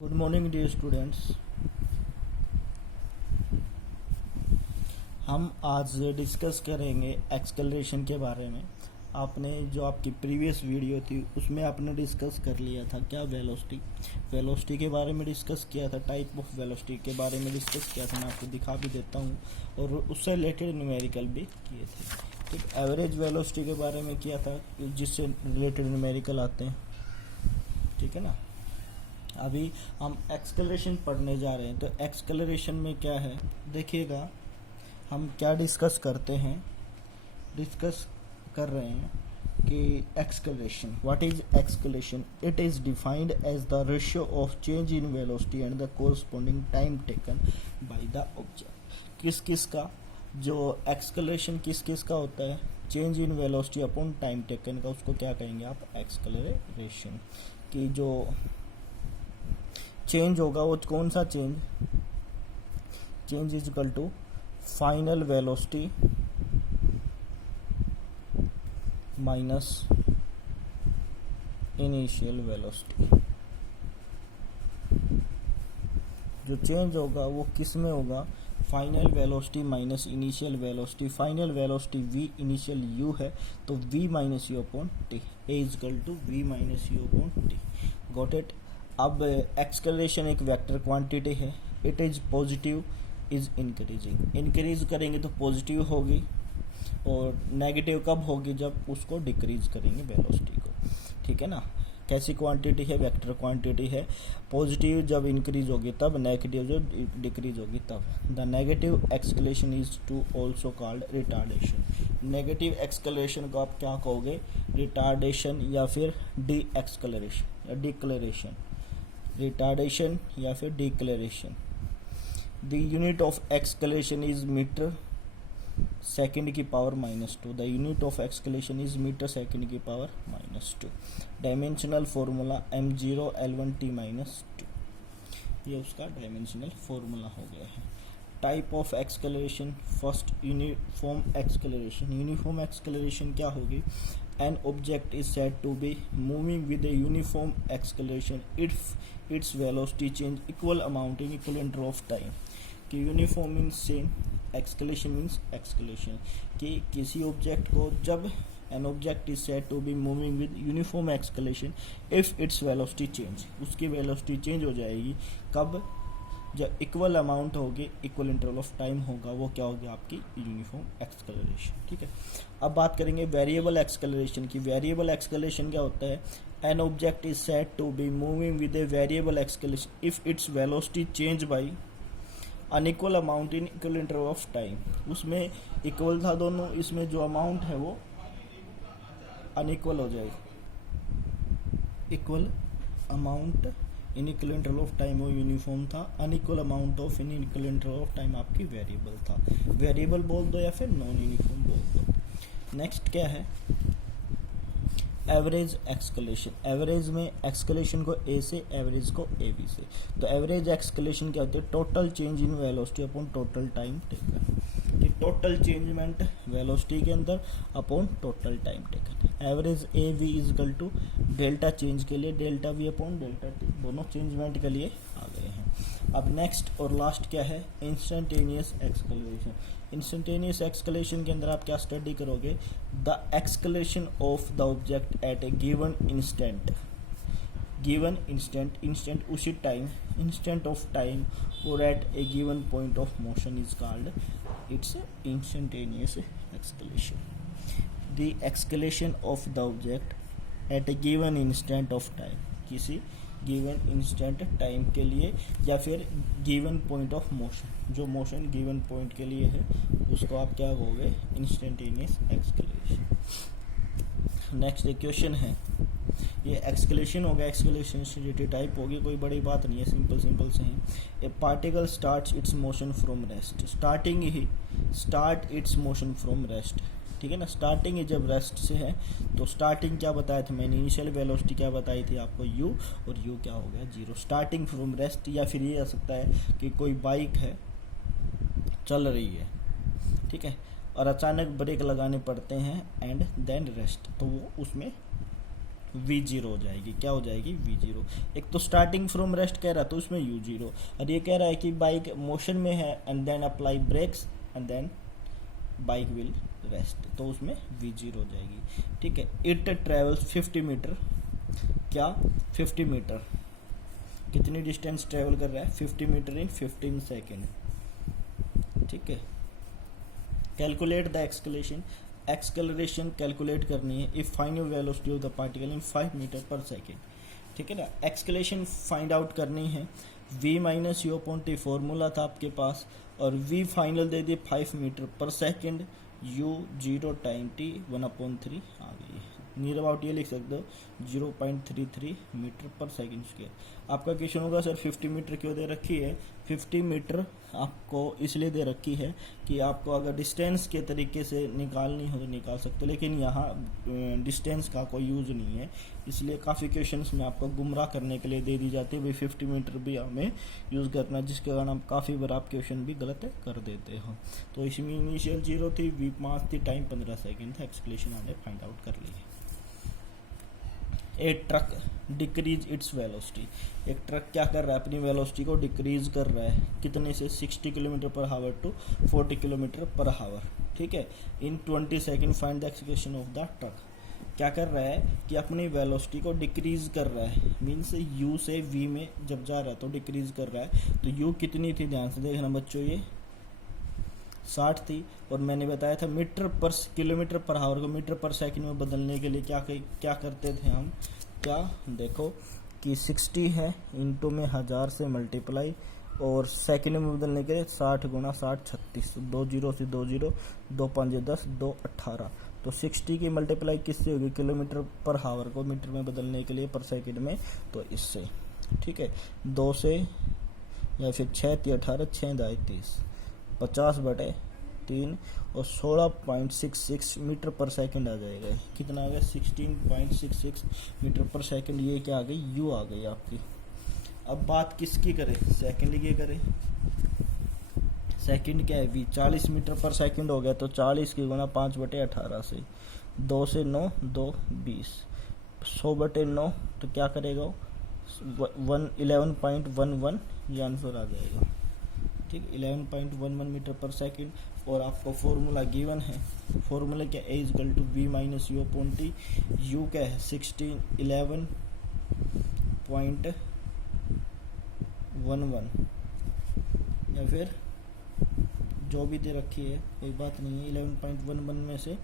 Good morning dear students. हम आज discuss करेंगे एक्सेलरेशन के बारे में। आपने जो आपकी प्रीवियस वीडियो थी उसमें आपने डिस्कस कर लिया था क्या वेलोसिटी के बारे में डिस्कस किया था, टाइप ऑफ वेलोसिटी के बारे में डिस्कस किया था। मैं आपको दिखा भी देता हूँ और उससे रिलेटेड न्यूमेरिकल भी किए थे। ठीक, एवरेज वेलोसिटी के बारे में किया था जिससे रिलेटेड न्यूमेरिकल आते हैं। ठीक है ना। अभी हम एक्सेलरेशन पढ़ने जा रहे हैं। तो एक्सेलरेशन में क्या है देखिएगा, हम क्या डिस्कस करते हैं, डिस्कस कर रहे हैं कि acceleration, what is acceleration. It is defined as the ratio of change in velocity and the corresponding time taken by the object. किस किस का जो एक्सेलरेशन किस किस का होता है, change in velocity upon time taken का, उसको क्या कहेंगे आप, एक्सेलरेशन। कि जो चेंज होगा वो कौन सा change is equal to final velocity minus initial velocity. जो चेंज होगा वो किस में होगा, final velocity minus initial velocity. Final velocity v, initial u है, तो v minus u upon t, a is equal to v minus u upon t. Got it. अब acceleration एक वेक्टर क्वांटिटी है। It is positive is increasing, increase करेंगे तो positive होगी, और negative कब होगी, जब उसको डिक्रीज करेंगे वेलोसिटी को। ठीक है ना। कैसी क्वांटिटी है, वेक्टर क्वांटिटी है। पॉजिटिव जब इंक्रीज होगी तब, नेगेटिव जब डिक्रीज होगी तब। The negative acceleration is to also called retardation. Negative acceleration को आप क्या कहोगे, रिटार्डेशन या फिर डी एक्सेलरेशन या डिक्लेरेशन, रिटार्डेशन या फिर declaration. The unit of acceleration is metre second की power -2। The unit of acceleration is metre second की power -2। Dimensional formula m0 l1t -2, ये उसका डायमेंशनल फॉर्मूला हो गया है। Type of acceleration, first uniform acceleration. Uniform acceleration क्या होगी, an object is said to be moving with a uniform acceleration if its velocity change equal amount in equal interval of time। कि uniform means same, acceleration means acceleration. कि किसी object को जब an object is said to be moving with uniform acceleration if its velocity change, उसकी velocity change हो जाएगी कब, जब इक्वल अमाउंट होगी, इक्वल इंटरवल ऑफ टाइम होगा, वो क्या होगी आपकी यूनिफॉर्म एक्सेलरेशन। ठीक है। अब बात करेंगे वेरिएबल एक्सेलरेशन की। वेरिएबल एक्सेलरेशन क्या होता है, an object is said to be moving with a variable acceleration if its velocity change by unequal amount in equal interval of time. उसमें इक्वल था दोनों, इसमें जो अमाउंट है वो अनइक्वल हो जाएगी। Equal amount in equal interval of time वो यूनिफॉर्म था, unequal amount of in equal interval of time आपकी वेरिएबल था। वेरिएबल बोल दो या फिर नॉन यूनिफॉर्म बोल दो। नेक्स्ट क्या है, एवरेज एक्सेलरेशन। एवरेज में एक्सेलरेशन को ए से, एवरेज को ए बी से। तो एवरेज एक्सेलरेशन क्या होती है, total change in velocity upon total time taken. कि टोटल चेंजमेंट वेलोसिटी के अंदर upon total time taken. Average a v is equal to delta change के लिए delta v upon delta t, दोनों चेंजमेंट के लिए आ गए हैं। अब नेक्स्ट और लास्ट क्या है, इंस्टेंटेनियस एक्सेलरेशन। इंस्टेंटेनियस एक्सेलरेशन के अंदर आप क्या स्टडी करोगे, the acceleration of the object at a given instant. Given instant, instant उसी टाइम, इंस्टेंट ऑफ टाइम, और at a given point of motion is called its instantaneous acceleration. The acceleration of the object at a given instant of time, किसी given instant time के लिए या फिर given point of motion, जो motion given point के लिए है उसको आप क्या कहोगे, इंस्टेंटेनियस एक्सेलरेशन। नेक्स्ट एक क्वेश्चन है, ये एक्सेलरेशन हो गया, एक्सेलरेशन से टाइप होगी, कोई बड़ी बात नहीं है, सिंपल से है। ए particle starts it's motion from rest. Starting he start it's motion from rest. ठीक है ना। स्टार्टिंग ही जब रेस्ट से है तो स्टार्टिंग क्या बताया था मैंने, इनिशियल वेलोसिटी क्या बताई थी आपको, u, और u क्या हो गया 0। स्टार्टिंग फ्रॉम रेस्ट, या फिर ये आ सकता है कि कोई बाइक है चल रही है, ठीक है, और अचानक ब्रेक लगाने पड़ते हैं एंड देन रेस्ट, तो वो उसमें v0 हो जाएगी। क्या हो जाएगी? v0। एक तो स्टार्टिंग फ्रॉम रेस्ट कह रहा तो उसमें u0, और ये कह रहा है कि बाइक मोशन में है and then apply brakes and then bike will rest, तो उसमें v0 हो जाएगी। ठीक है। It travels 50 metre. क्या? 50 मीटर। कितनी डिस्टेंस ट्रेवल कर रहा है? 50 मीटर इन 15 सेकेंड। ठीक है। कैलकुलेट द एक्सकलरेशन कैलकुलेट करनी है if final velocity of the particle in 5 metre पर सेकेंड। ठीक है ना। एक्सकलेशन फाइंड आउट करनी है। v minus u upon t formula था आपके पास, और v फाइनल दे दिए 5 मीटर पर सेकेंड, u 0 टाइम t 1/3 आ गई। नियर अबाउट ये लिख सकते हो 0.33 मीटर पर सेकेंड स्क्वायर। आपका क्वेश्चन होगा सर 50 मीटर क्यों दे रखी है? 50 मीटर आपको इसलिए दे रखी है कि आपको अगर डिस्टेंस के तरीके से निकालनी हो तो निकाल सकते हो, लेकिन यहाँ डिस्टेंस का कोई यूज़ नहीं है, इसलिए काफ़ी क्वेश्चंस में आपको गुमराह करने के लिए दे दी जाती है भाई 50 मीटर भी हमें यूज़ करना है, जिसके कारण आप काफ़ी बार आप क्वेश्चन भी गलत कर देते हो। तो इसमें इनिशियल 0 थी, v 5 थी, टाइम 15 सेकेंड था। एक्सक्लेशन हमने फाइंड आउट कर ली है। ए ट्रक डिक्रीज इट्स वेलोसिटी। एक ट्रक क्या कर रहा है? अपनी वेलोसिटी को डिक्रीज कर रहा है। कितने से? 60 किलोमीटर पर हावर टू 40 किलोमीटर पर हावर। ठीक है। इन 20 second find the escalation of the truck. क्या कर रहा है कि अपनी वेलोसिटी को डिक्रीज कर रहा है, मीन्स u से v में जब जा रहा है तो डिक्रीज कर रहा है। तो u कितनी थी? ध्यान से देखना बच्चों, ये 60 थी, और मैंने बताया था मीटर पर किलोमीटर पर हावर को मीटर पर सेकंड में बदलने के लिए क्या करते थे हम? क्या देखो कि 60 है इंटू में 1000 से मल्टीप्लाई, और सेकंड में बदलने के लिए 60 गुणा 60 36, 2 0 से 2 0, 2 5 10, 2 18। तो 60 की मल्टीप्लाई किससे होगी? किलोमीटर पर हावर को मीटर में बदलने के लिए पर सेकंड में, तो इससे। ठीक है। 2 से या फिर 6 3 18, 6 दाई 30, 50/3 और 16.66 मीटर पर सेकंड आ जाएगा। कितना आ गया? 16.66 मीटर पर सेकंड। ये क्या आ गई? u आ गई आपकी। अब बात किसकी करें? सेकंड की करें। सेकंड क्या है? v 40 मीटर पर सेकंड हो गया, तो 40 की गुणा 5/18 से, 2 से 9 2 20, 100/9 तो क्या करेगा? 11.11 ये आंसर आ जाएगा। ठीक, 11.11 मीटर पर सेकंड। और आपको फॉर्मूला गिवन है। फॉर्मूला क्या? a is equal to v minus u upon t. u क्या है? 11.11 या फिर जो भी दे रखी है कोई बात नहीं है। 11.11 में से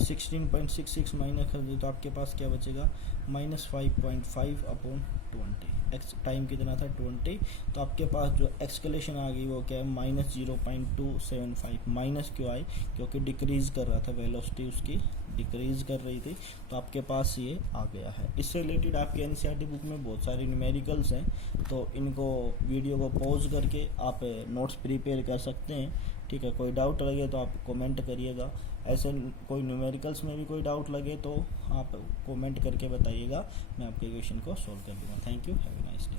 16.66 माइनस कर दे तो आपके पास क्या बचेगा? -5.5 अपॉन 20। एक्स टाइम कितना था? 20। तो आपके पास जो एक्सकलेशन आ गई वो क्या है? -0.275। माइनस क्यों आई? क्योंकि डिक्रीज कर रहा था, वेलोसिटी उसकी डिक्रीज कर रही थी, तो आपके पास ये आ गया है। इससे रिलेटेड आपके एनसीईआरटी बुक में बहुत सारे न्यूमेरिकल्स हैं, तो इनको वीडियो को पॉज करके आप नोट्स प्रिपेयर कर सकते हैं। ठीक है। कोई डाउट लगे तो आप कमेंट करिएगा। ऐसे कोई न्यूमेरिकल्स में भी कोई डाउट लगे तो आप कमेंट करके बताइएगा, मैं आपके क्वेश्चन को सॉल्व कर दूँगा। Thank you, have a nice day.